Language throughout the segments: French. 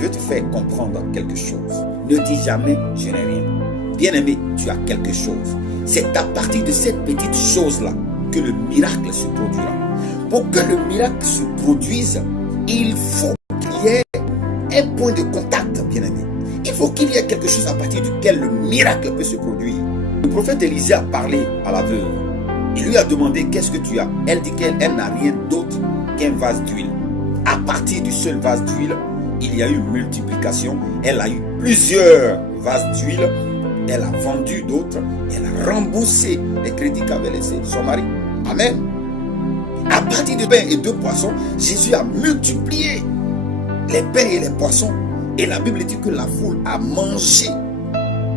je vais te faire comprendre quelque chose. Ne dis jamais, je n'ai rien. Bien-aimé, tu as quelque chose. C'est à partir de cette petite chose-là que le miracle se produira. Pour que le miracle se produise, il faut qu'il y ait un point de contact, bien-aimé. Il faut qu'il y ait quelque chose à partir duquel le miracle peut se produire. Le prophète Élisée a parlé à la veuve. Il lui a demandé qu'est-ce que tu as. Elle dit qu'elle n'a rien d'autre qu'un vase d'huile. À partir du seul vase d'huile, il y a eu multiplication. Elle a eu plusieurs vases d'huile. Elle a vendu d'autres. Elle a remboursé les crédits qu'avait laissé son mari. Amen. À partir de pain et de poissons, Jésus a multiplié les pains et les poissons. Et la Bible dit que la foule a mangé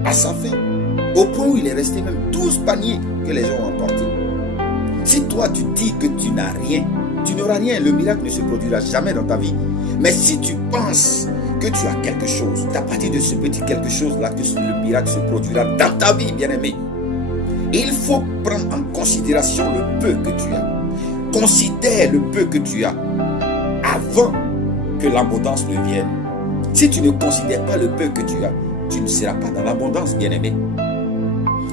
à sa faim. Au point où il est resté même 12 paniers que les gens ont emportés. Si toi tu dis que tu n'as rien, tu n'auras rien. Le miracle ne se produira jamais dans ta vie. Mais si tu penses que tu as quelque chose, c'est à partir de ce petit quelque chose là que le miracle se produira dans ta vie, bien-aimé. Il faut prendre en considération le peu que tu as. Considère le peu que tu as avant que l'abondance ne vienne. Si tu ne considères pas le peu que tu as, tu ne seras pas dans l'abondance, bien-aimé.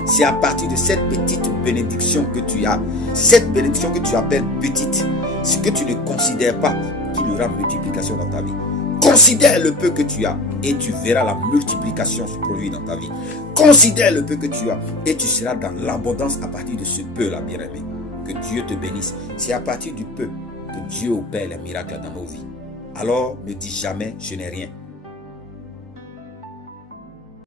C'est à partir de cette petite bénédiction que tu as, cette bénédiction que tu appelles petite, ce que tu ne considères pas, qu'il y aura multiplication dans ta vie. Considère le peu que tu as et tu verras la multiplication se produire dans ta vie. Considère le peu que tu as et tu seras dans l'abondance à partir de ce peu-là, bien-aimé. Que Dieu te bénisse. C'est à partir du peu que Dieu opère les miracles dans nos vies. Alors ne dis jamais je n'ai rien.